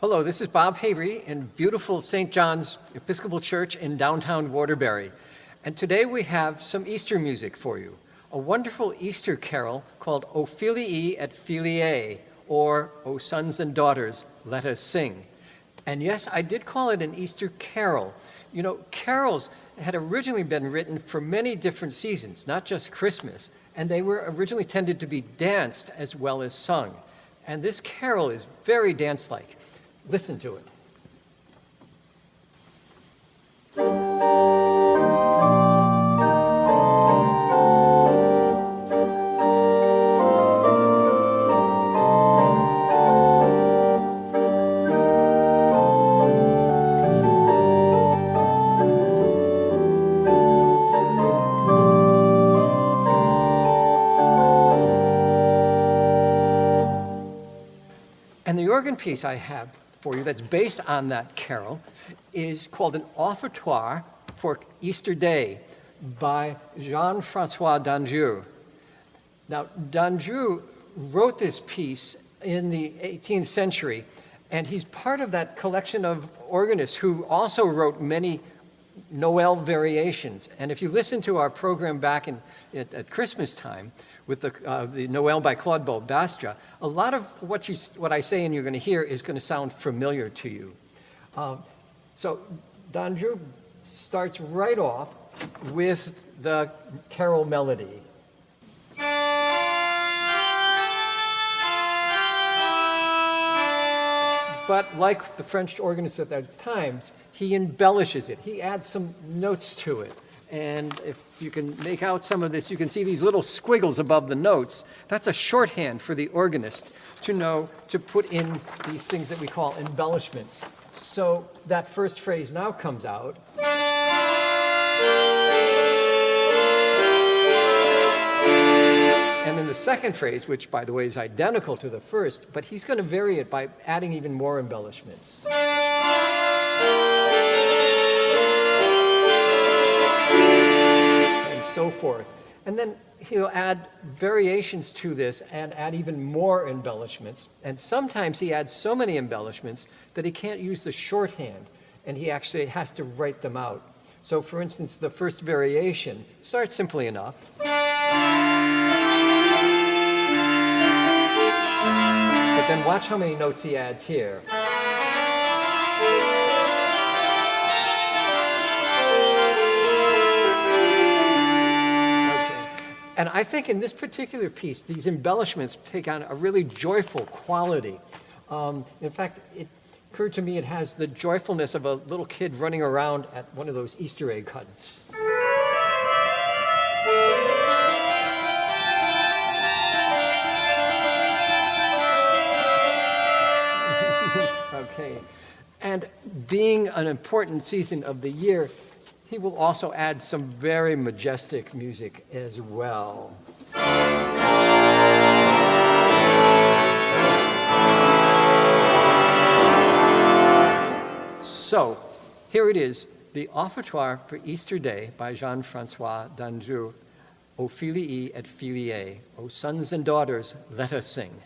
Hello, this is Bob Havery in beautiful St. John's Episcopal Church in downtown Waterbury. And today we have some Easter music for you. A wonderful Easter carol called O Filii et Filiae, or O Sons and Daughters, Let Us Sing. And yes, I did call it an Easter carol. You know, carols had originally been written for many different seasons, not just Christmas. And they were originally tended to be danced as well as sung. And this carol is very dance-like. Listen to it. And the organ piece I have for you that's based on that carol is called an Offertoire for Easter Day by Jean-François Dandrieu. Now, Dandrieu wrote this piece in the 18th century, and he's part of that collection of organists who also wrote many Noel variations. And if you listen to our program back at Christmas time with the Noel by Claude Balbastra, a lot of what I say and you're going to hear is going to sound familiar to you. So Dandrieu starts right off with the carol melody. But like the French organist at that time, he embellishes it. He adds some notes to it. And if you can make out some of this, you can see these little squiggles above the notes. That's a shorthand for the organist to know to put in these things that we call embellishments. So that first phrase now comes out. And in the second phrase, which by the way is identical to the first, but he's going to vary it by adding even more embellishments. And so forth. And then he'll add variations to this and add even more embellishments. And sometimes he adds so many embellishments that he can't use the shorthand, and he actually has to write them out. So for instance, the first variation starts simply enough. But then watch how many notes he adds here. Okay. And I think in this particular piece, these embellishments take on a really joyful quality. In fact, it occurred to me it has the joyfulness of a little kid running around at one of those Easter egg hunts. Okay, and being an important season of the year, he will also add some very majestic music as well. So, here it is, the Offertoire for Easter Day by Jean-François Dandrieu, O Filii et Filiae, O Sons and Daughters, Let Us Sing.